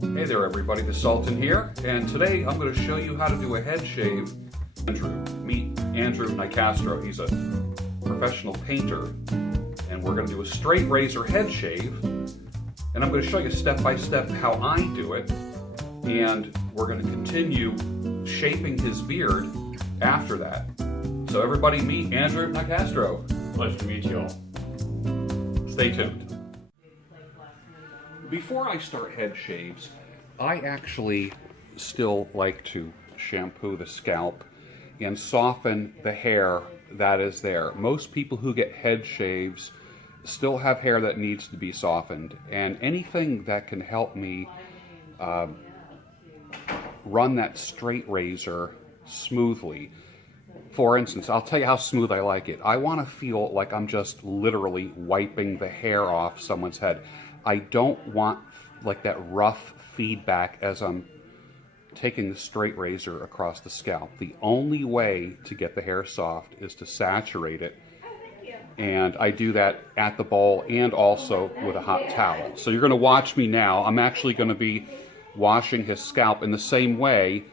Hey there everybody, this is Sultan here, and today I'm going to show you how to do a head shave. Meet Andrew Nicastro. He's a professional painter, and we're going to do a straight razor head shave, and I'm going to show you step by step how I do it, and we're going to continue shaping his beard after that. So everybody meet Andrew Nicastro. Pleasure to meet you all. Stay tuned. Before I start head shaves, I actually still like to shampoo the scalp and soften the hair that is there. Most people who get head shaves still have hair that needs to be softened, and anything that can help me run that straight razor smoothly. For instance, I'll tell you how smooth I like it. I want to feel like I'm just literally wiping the hair off someone's head. I don't want like that rough feedback as I'm taking the straight razor across the scalp. The only way to get the hair soft is to saturate it, and I do that at the bowl and also with a hot towel. So you're going to watch me now. I'm actually going to be washing his scalp in the same way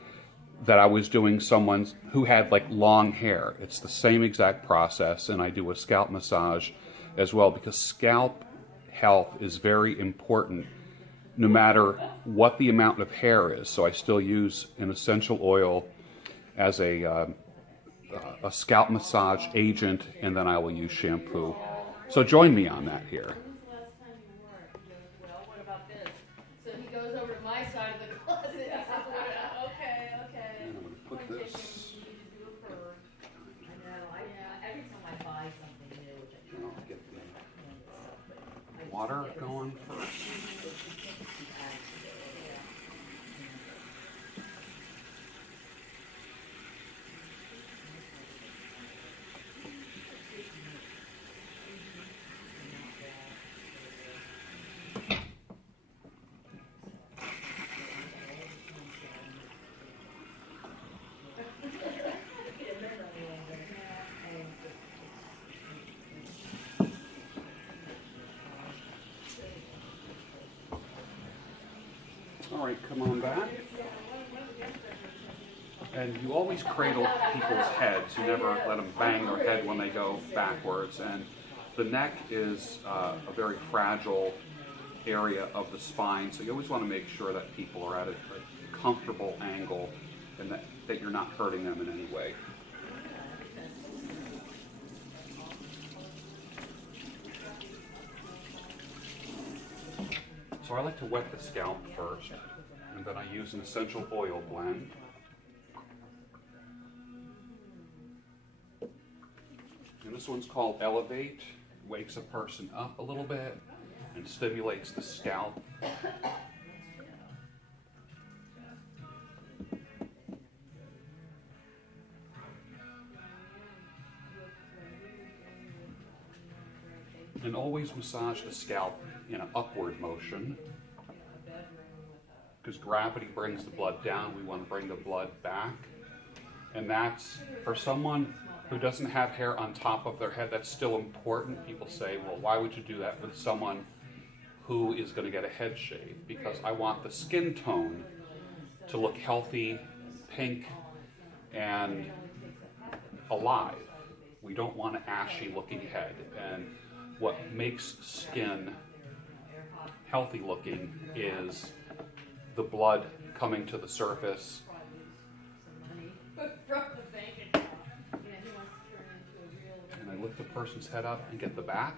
that I was doing someone who had like long hair. It's the same exact process, and I do a scalp massage as well, because scalp health is very important no matter what the amount of hair is. So I still use an essential oil as a scalp massage agent, and then I will use shampoo. So join me on that here. What about this? So he goes over to my side of the closet. Okay. And I'm going to put this. I know. Every time I buy something new, I'll get the water going first. All right, come on back. And you always cradle people's heads. You never let them bang their head when they go backwards. And the neck is a very fragile area of the spine, so you always want to make sure that people are at a comfortable angle and that you're not hurting them in any way. So I like to wet the scalp first, and then I use an essential oil blend. And this one's called Elevate. Wakes a person up a little bit and stimulates the scalp. And always massage the scalp in an upward motion, because gravity brings the blood down. We want to bring the blood back. And that's, for someone who doesn't have hair on top of their head, that's still important. People say, well, why would you do that with someone who is going to get a head shave? Because I want the skin tone to look healthy, pink, and alive. We don't want an ashy looking head. And what makes skin healthy looking is the blood coming to the surface. And I lift the person's head up and get the back.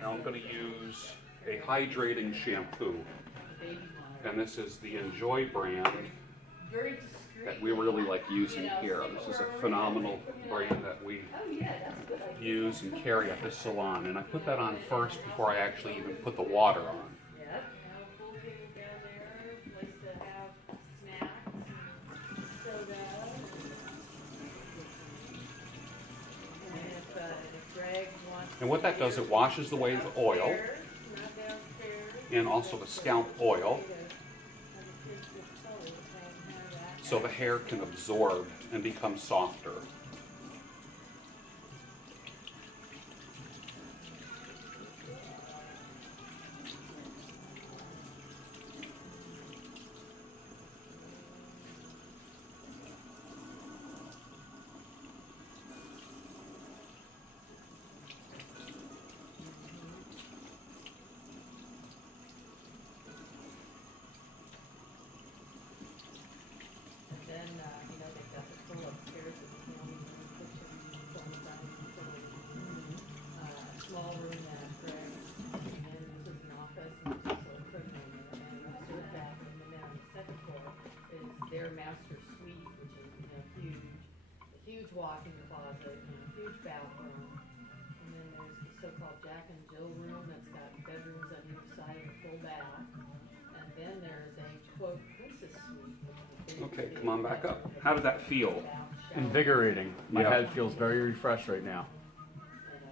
Now I'm going to use a hydrating shampoo, and this is the Enjoy brand that we really like using here. This is a phenomenal brand that we use and carry at this salon, and I put that on first before I actually even put the water on. And what that does, it washes away the oil and also the scalp oil, so the hair can absorb and become softer. huge walk-in closet and a huge bathroom. And then there's the so-called Jack and Jill room that's got bedrooms on either side of a full bath. And then there's a, quote, princess suite. Okay, come on back up. How did that feel? Invigorating. My Yeah. head feels very refreshed right now. And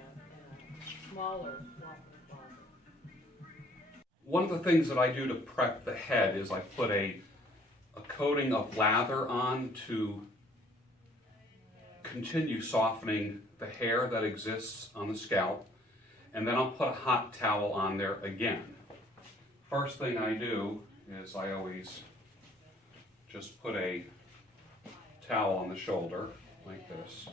a smaller walk-in closet. One of the things that I do to prep the head is I put a coating of lather on to continue softening the hair that exists on the scalp, and then I'll put a hot towel on there again. First thing I do is I always just put a towel on the shoulder like this,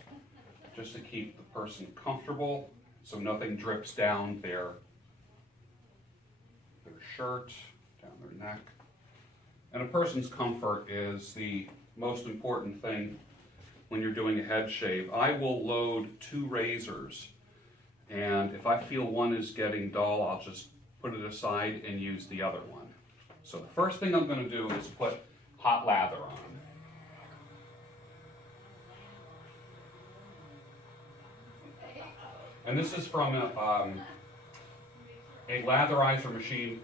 just to keep the person comfortable so nothing drips down their shirt, down their neck. And a person's comfort is the most important thing when you're doing a head shave. I will load 2 razors, and if I feel one is getting dull, I'll just put it aside and use the other one. So the first thing I'm going to do is put hot lather on. And this is from a latherizer machine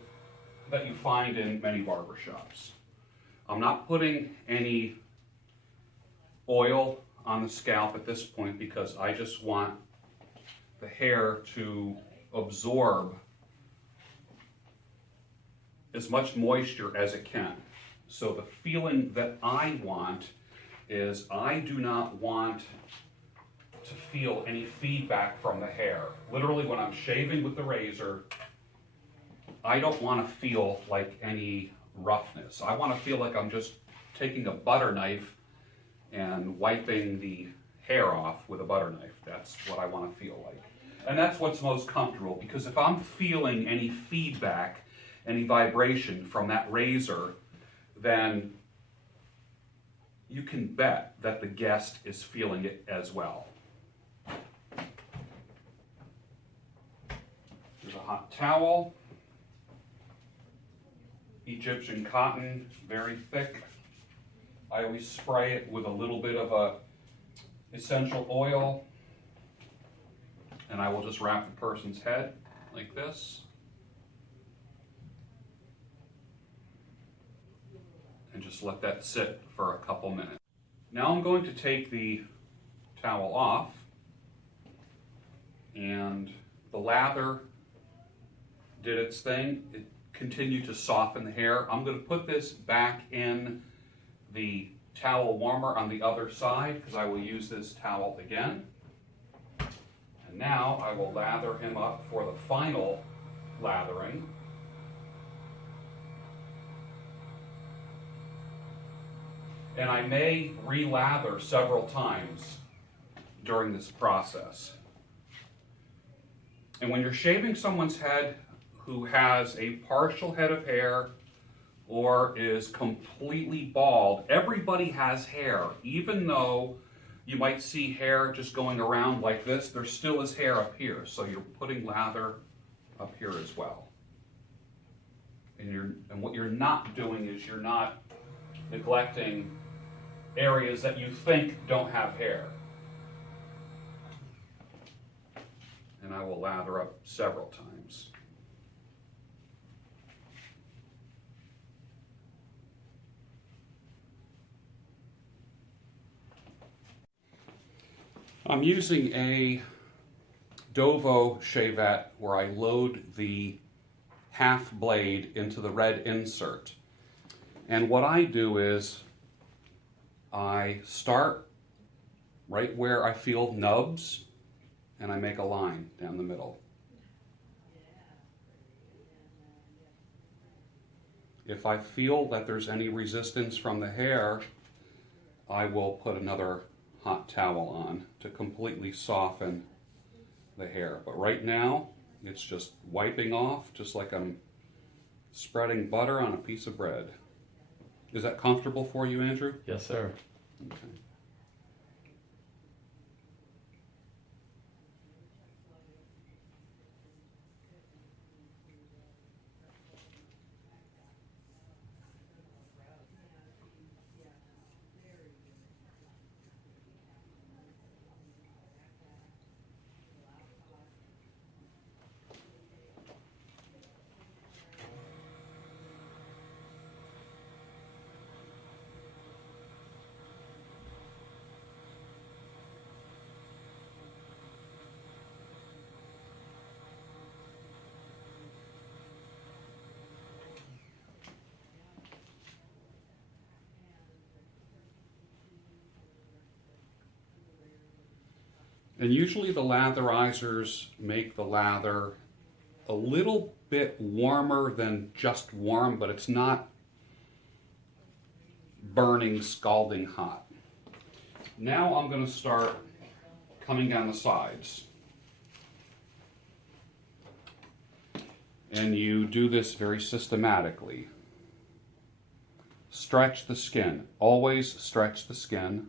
that you find in many barber shops. I'm not putting any oil on the scalp at this point because I just want the hair to absorb as much moisture as it can. So the feeling that I want is I do not want to feel any feedback from the hair. Literally, when I'm shaving with the razor, I don't want to feel like any roughness. I want to feel like I'm just taking a butter knife and wiping the hair off with a butter knife. That's what I want to feel like. And that's what's most comfortable, because if I'm feeling any feedback, any vibration from that razor, then you can bet that the guest is feeling it as well. There's a hot towel. Egyptian cotton, very thick. I always spray it with a little bit of a essential oil, and I will just wrap the person's head like this. And just let that sit for a couple minutes. Now I'm going to take the towel off, and the lather did its thing. It continued to soften the hair. I'm going to put this back in the towel warmer on the other side because I will use this towel again. And now I will lather him up for the final lathering. And I may re-lather several times during this process. And when you're shaving someone's head who has a partial head of hair or is completely bald, everybody has hair. Even though you might see hair just going around like this, there still is hair up here. So you're putting lather up here as well. And what you're not doing is you're not neglecting areas that you think don't have hair. And I will lather up several times. I'm using a Dovo shavette where I load the half blade into the red insert. And what I do is I start right where I feel nubs, and I make a line down the middle. If I feel that there's any resistance from the hair, I will put another hot towel on to completely soften the hair. But right now, it's just wiping off, just like I'm spreading butter on a piece of bread. Is that comfortable for you, Andrew? Yes, sir. Okay. And usually the latherizers make the lather a little bit warmer than just warm, but it's not burning, scalding hot. Now I'm going to start coming down the sides. And you do this very systematically. Stretch the skin. Always stretch the skin.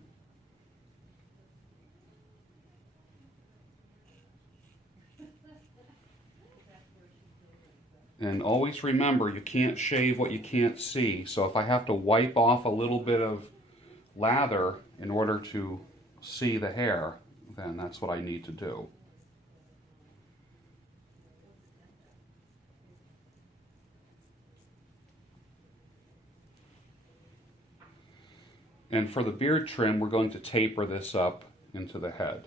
And always remember, you can't shave what you can't see. So if I have to wipe off a little bit of lather in order to see the hair, then that's what I need to do. And for the beard trim, we're going to taper this up into the head.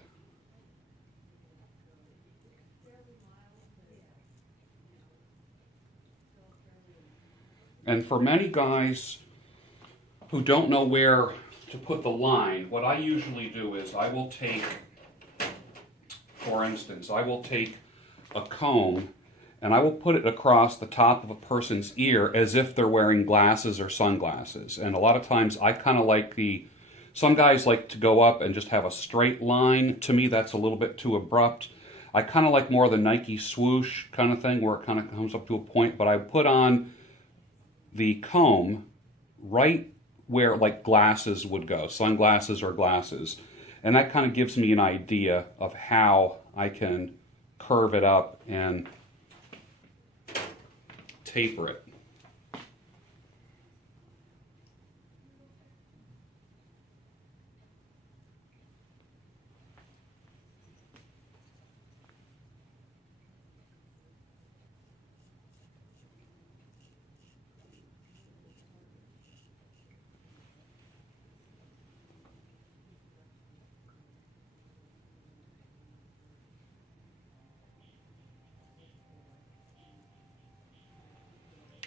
And for many guys who don't know where to put the line, what I usually do is I will take, for instance, I will take a comb and I will put it across the top of a person's ear as if they're wearing glasses or sunglasses. And a lot of times I kind of like some guys like to go up and just have a straight line. To me, that's a little bit too abrupt. I kind of like more the Nike swoosh kind of thing where it kind of comes up to a point, but I put on the comb right where like glasses would go, sunglasses or glasses. And that kind of gives me an idea of how I can curve it up and taper it.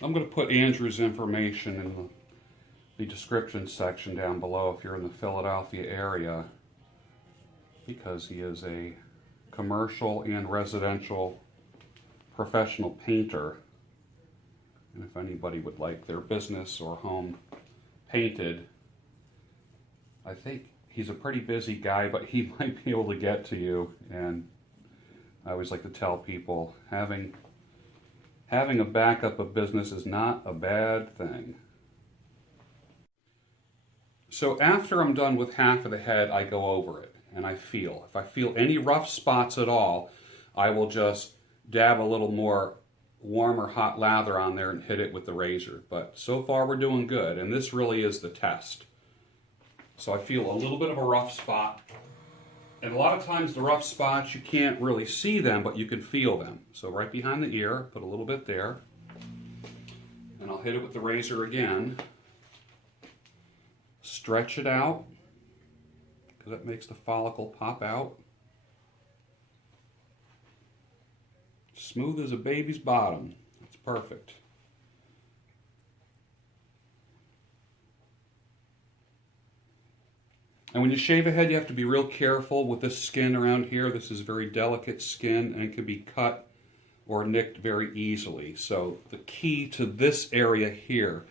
I'm going to put Andrew's information in the description section down below if you're in the Philadelphia area, because he is a commercial and residential professional painter. And if anybody would like their business or home painted, I think he's a pretty busy guy, but he might be able to get to you. And I always like to tell people, having a backup of business is not a bad thing. So after I'm done with half of the head, I go over it and I feel. If I feel any rough spots at all, I will just dab a little more warm or hot lather on there and hit it with the razor. But so far we're doing good, and this really is the test. So I feel a little bit of a rough spot. And a lot of times the rough spots, you can't really see them, but you can feel them. So right behind the ear, put a little bit there. And I'll hit it with the razor again. Stretch it out, because that makes the follicle pop out. Smooth as a baby's bottom. That's perfect. And when you shave a head, you have to be real careful with this skin around here. This is very delicate skin and it can be cut or nicked very easily. So the key to this area here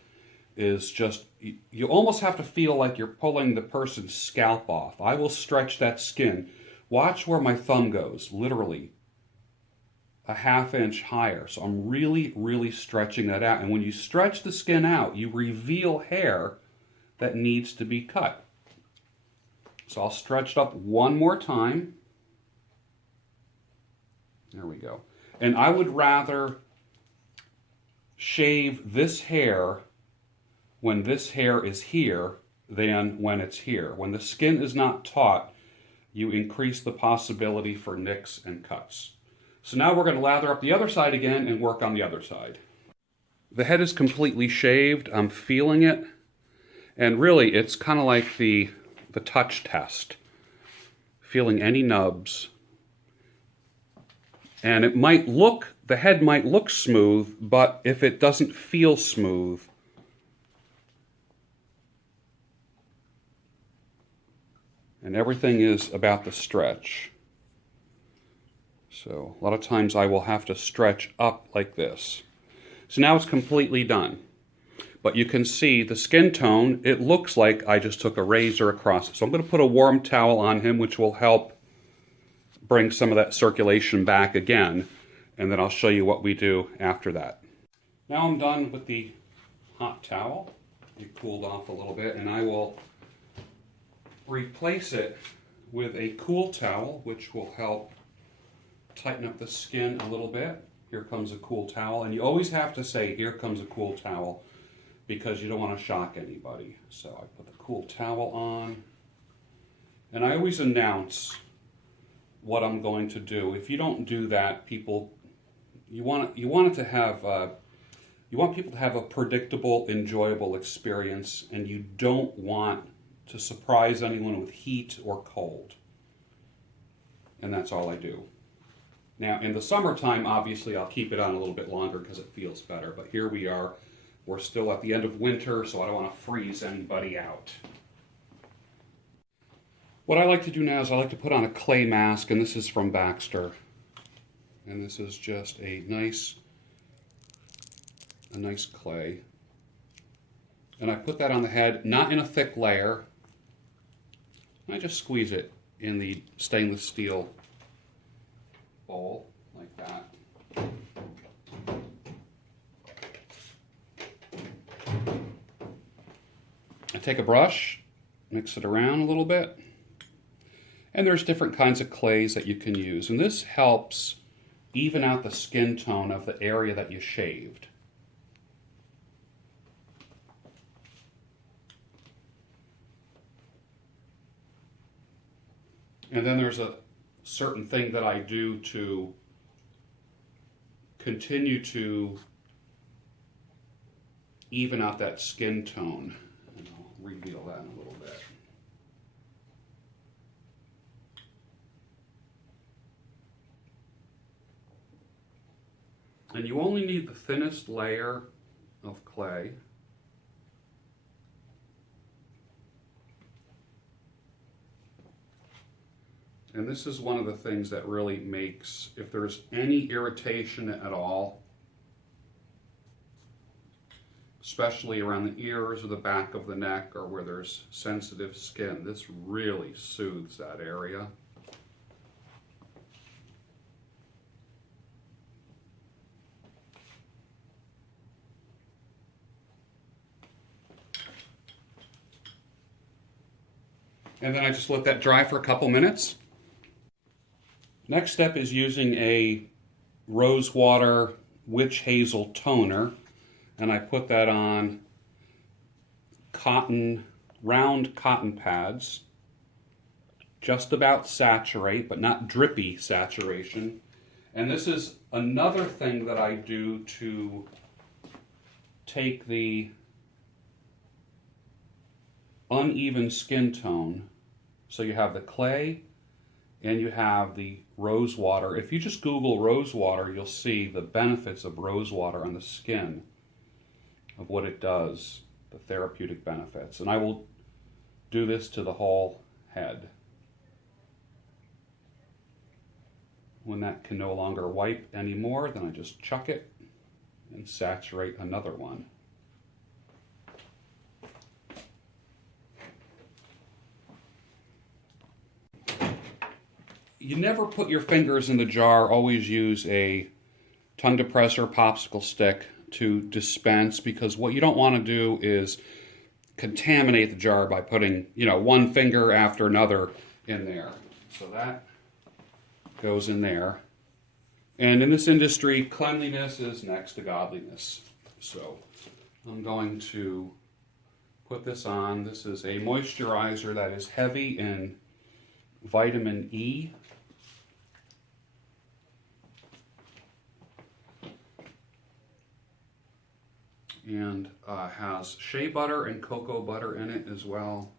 is just, you almost have to feel like you're pulling the person's scalp off. I will stretch that skin. Watch where my thumb goes, literally a ½ inch higher. So I'm really, really stretching that out. And when you stretch the skin out, you reveal hair that needs to be cut. So I'll stretch it up one more time. There we go. And I would rather shave this hair when this hair is here than when it's here. When the skin is not taut, you increase the possibility for nicks and cuts. So now we're going to lather up the other side again and work on the other side. The head is completely shaved. I'm feeling it. And really, it's kind of like the touch test. Feeling any nubs. And it might look, the head might look smooth, but if it doesn't feel smooth, and everything is about the stretch. So a lot of times I will have to stretch up like this. So now it's completely done. But you can see the skin tone, it looks like I just took a razor across it. So I'm going to put a warm towel on him, which will help bring some of that circulation back again. And then I'll show you what we do after that. Now I'm done with the hot towel. It cooled off a little bit, and I will replace it with a cool towel, which will help tighten up the skin a little bit. Here comes a cool towel, and you always have to say, here comes a cool towel, because you don't want to shock anybody. So I put the cool towel on, and I always announce what I'm going to do. If you don't do that, people, you want people to have a predictable, enjoyable experience, and you don't want to surprise anyone with heat or cold. And that's all I do. Now, in the summertime, obviously, I'll keep it on a little bit longer because it feels better. But here we are. We're still at the end of winter, so I don't want to freeze anybody out. What I like to do now is I like to put on a clay mask, and this is from Baxter. And this is just a nice clay. And I put that on the head, not in a thick layer. I just squeeze it in the stainless steel bowl like that. I take a brush, mix it around a little bit, and there's different kinds of clays that you can use, and this helps even out the skin tone of the area that you shaved. And then there's a certain thing that I do to continue to even out that skin tone. And I'll reveal that in a little bit. And you only need the thinnest layer of clay. And this is one of the things that really makes, if there's any irritation at all, especially around the ears or the back of the neck or where there's sensitive skin, this really soothes that area. And then I just let that dry for a couple minutes. Next step is using a rose water witch hazel toner, and I put that on round cotton pads, just about saturate, but not drippy saturation. And this is another thing that I do to take the uneven skin tone. So you have the clay and you have the rose water. If you just Google rose water, you'll see the benefits of rose water on the skin, of what it does, the therapeutic benefits. And I will do this to the whole head. When that can no longer wipe anymore, then I just chuck it and saturate another one. You never put your fingers in the jar. Always use a tongue depressor, popsicle stick to dispense, because what you don't want to do is contaminate the jar by putting, one finger after another in there. So that goes in there. And in this industry, cleanliness is next to godliness. So I'm going to put this on. This is a moisturizer that is heavy in vitamin E. And has shea butter and cocoa butter in it as well.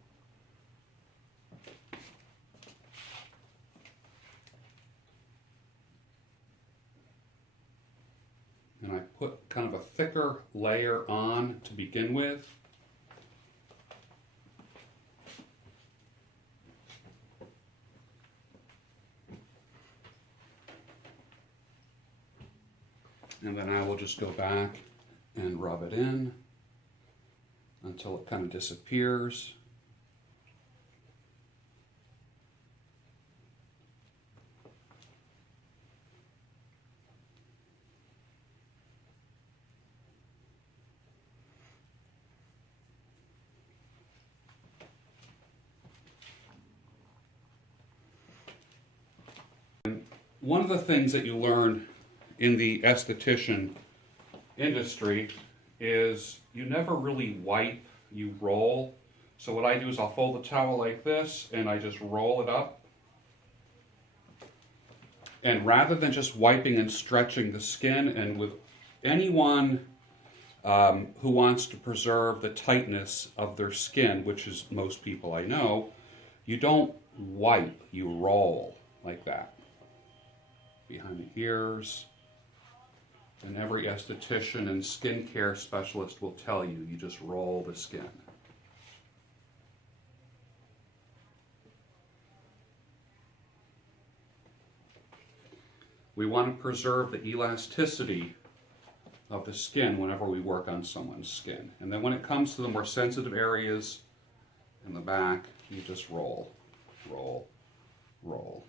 And I put kind of a thicker layer on to begin with. And then I will just go back and rub it in until it kind of disappears. One of the things that you learn in the esthetician industry is you never really wipe, you roll. So what I do is I'll fold the towel like this and I just roll it up. And rather than just wiping and stretching the skin, and with anyone who wants to preserve the tightness of their skin, which is most people I know, you don't wipe, you roll like that. Behind the ears. And every esthetician and skincare specialist will tell you, you just roll the skin. We want to preserve the elasticity of the skin whenever we work on someone's skin. And then when it comes to the more sensitive areas in the back, you just roll, roll, roll.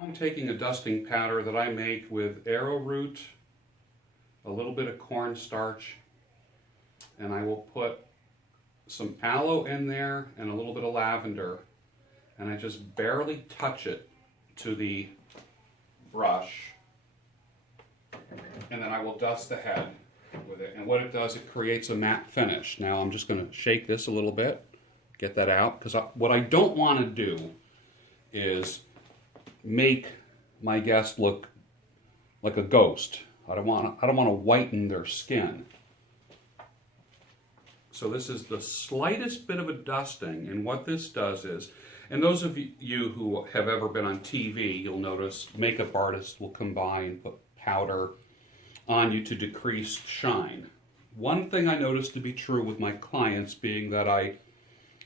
I'm taking a dusting powder that I make with arrowroot, a little bit of cornstarch, and I will put some aloe in there and a little bit of lavender, and I just barely touch it to the brush, and then I will dust the head with it. And what it does, it creates a matte finish. Now I'm just going to shake this a little bit, get that out, because what I don't want to do is make my guest look like a ghost. I don't want to whiten their skin. So this is the slightest bit of a dusting, and what this does is, and those of you who have ever been on TV, you'll notice makeup artists will come by and put powder on you to decrease shine. One thing I noticed to be true with my clients, being that I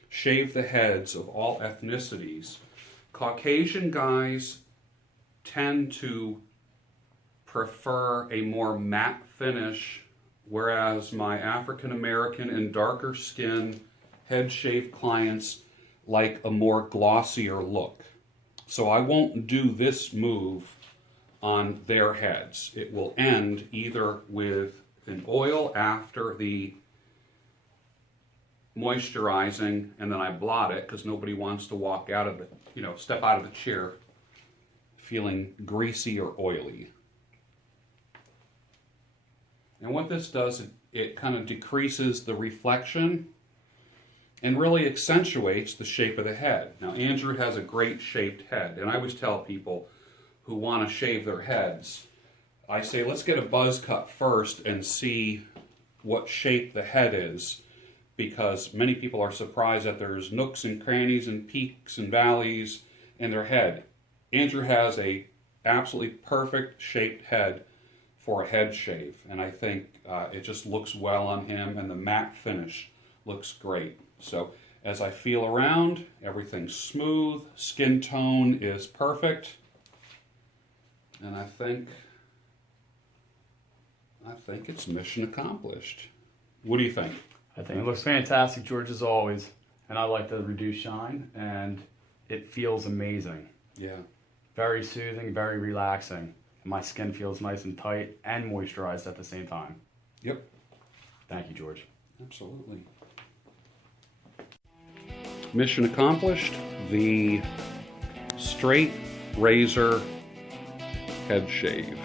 shave the heads of all ethnicities, Caucasian guys tend to prefer a more matte finish, whereas my African American and darker skin head shave clients like a more glossier look. So I won't do this move on their heads. It will end either with an oil after the moisturizing, and then I blot it because nobody wants to walk out of the, step out of the chair feeling greasy or oily. And what this does, it kind of decreases the reflection and really accentuates the shape of the head. Now, Andrew has a great shaped head, and I always tell people who want to shave their heads, I say, let's get a buzz cut first and see what shape the head is, because many people are surprised that there's nooks and crannies and peaks and valleys in their head. Andrew has a absolutely perfect shaped head for a head shave, and I think it just looks well on him, and the matte finish looks great. So as I feel around, everything's smooth, skin tone is perfect, and I think it's mission accomplished. What do you think? I think it looks fantastic, George, as always. And I like the reduced shine, and it feels amazing. Yeah. Very soothing, very relaxing. My skin feels nice and tight and moisturized at the same time. Yep. Thank you, George. Absolutely. Mission accomplished. The straight razor head shave.